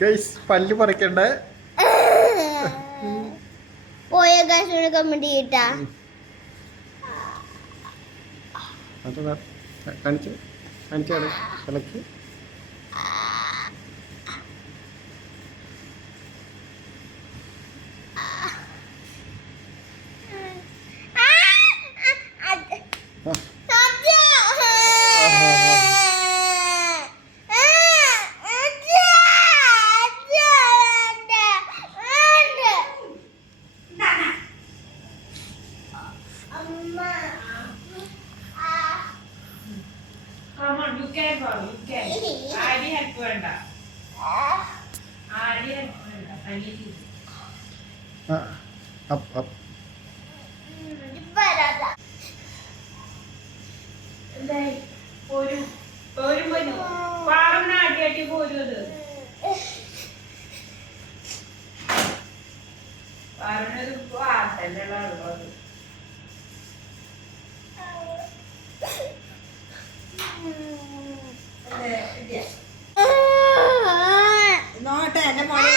Guys പല്ല് പറിക്കണ്ടേ പോയ guys comment ചെയ്യട്ടാ കാണിച്ചു കാണിച്ചാണ് ഇളക്കി Come on, you can, Bob. You can. Adi help വേണ്ട. Adi help വേണ്ട. അനിയത്തി. Up up. ഒരു വരൂ. പാറന്ന അടി പോരും അത്. പാറന്നത് ആട്ടല്ലല്ലോ അത്. നോട്ടെ എന്റെ മോനെ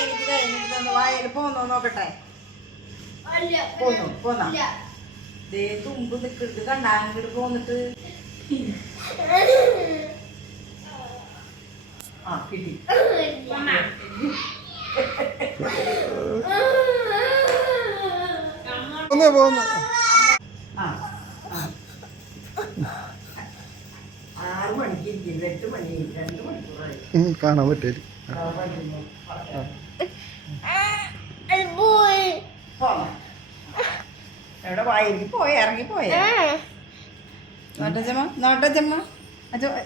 എനിക്ക് കഴിഞ്ഞിട്ട് വായന പോന്നോ നോക്കട്ടെ പോന്നോ ദേ തുമ്പ് നിക്കരുത് കണ്ടാ അങ്ങോട്ട് പോന്നിട്ട് ആ കിട്ടി പോന്നു ആ 6 മണിക്ക് ഇരിക്കുന്നത് 8 മണി 2 മണിക്കൂറായി കാണാൻ പറ്റില്ല എവിടെ വായിക്ക് പോയ ഇറങ്ങിപ്പോയ നോട്ടച്ചമ്മ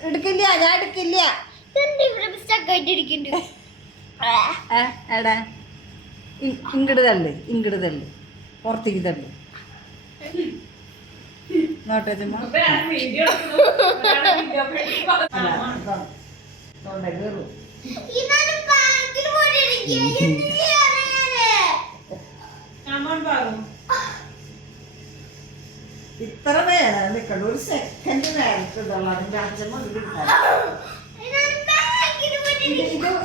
എടുക്കില്ല ഞാൻ എടുക്കില്ല എടാ ഇങ്ങട് തള്ളു പുറത്തേക്ക് തള്ളു നോട്ടച്ചമ്മ തൊണ്ട കയറും ഇത്ര നേരം നിൽക്കണ്ട ഒരു സെക്കൻഡ് നേരത്തെ അതിന്റെ അച്ഛമ്മ ഇത്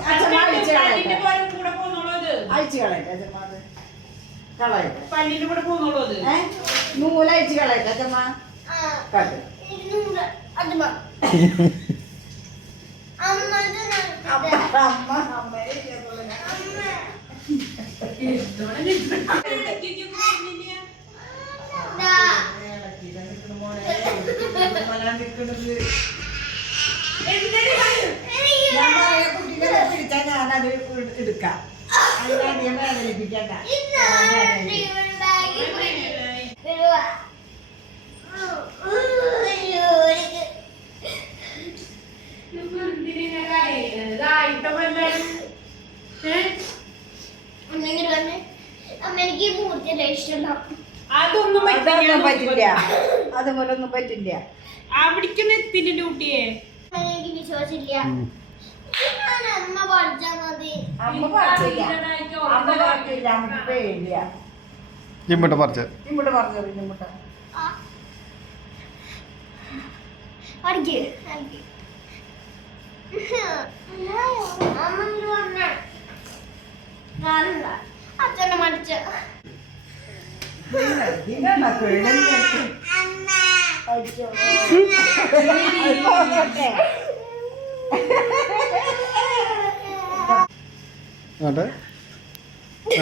അച്ഛമ്മ അഴിച്ചു കളയട്ടെ അച്ഛമ്മ അത് കളയട്ടെ നൂലഴിച്ച് കളയട്ടെ അച്ഛമ്മ കട്ട് കുട്ടികളെ പിടിച്ചാൽ ഞാനത് എടുക്കാം അതിനധികം വേദനിപ്പിക്കണ്ട അതൊന്നും പറ്റില്ല അതുപോലെ ഒന്നും പറ്റില്ല അവിടേക്കൊന്നും എത്തില്ല ഡ്യൂട്ടിയെ എനിക്ക് വിശ്വാസമില്ല അമ്മ പഠിച്ചാ മതി അമ്മ പറഞ്ഞില്ല അമ്മക്ക് പേടില്ല ഇങ്ങോട്ട് പറിച്ച ഇങ്ങോട്ട് പറഞ്ഞു ഇങ്ങോട്ട് അച്ഛനെ മടിച്ച ആട്ടെ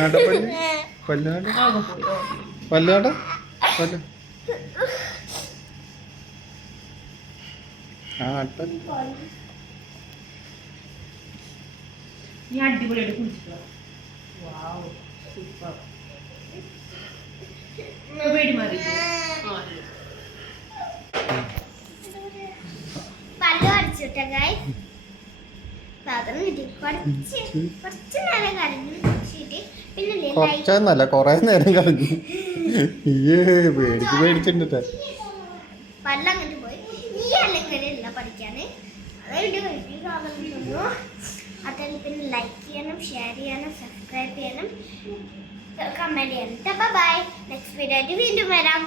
ആട്ടെ പല്ല് പല്ലാട്ടെ പല്ല് ആട്ടെ നീ അടിപൊളിയായിട്ട് കുളിച്ചിട്ടോ സൂപ്പർ പേടി മാറി പല്ല് അടിച്ചിട്ട സാധനം കിട്ടി കുറച്ച് നേരം കരഞ്ഞിട്ട് പിന്നെ കുറച്ചൊന്നല്ല കൊറേ നേരം കളഞ്ഞു പേടിച്ചിട്ടുണ്ട് പല്ലങ്ങോട്ട് പോയി ഈ അല്ലെങ്കിൽ പഠിക്കാന് അതായത് കഴിക്കുന്നു അതിൽ പിന്നെ ലൈക്ക് ചെയ്യണം ഷെയർ ചെയ്യണം സബ്സ്ക്രൈബ് ചെയ്യണം കമന്റ് ചെയ്യണം ബൈ നെക്സ്റ്റ് വീഡിയോ ആയിട്ട് വീണ്ടും വരാം.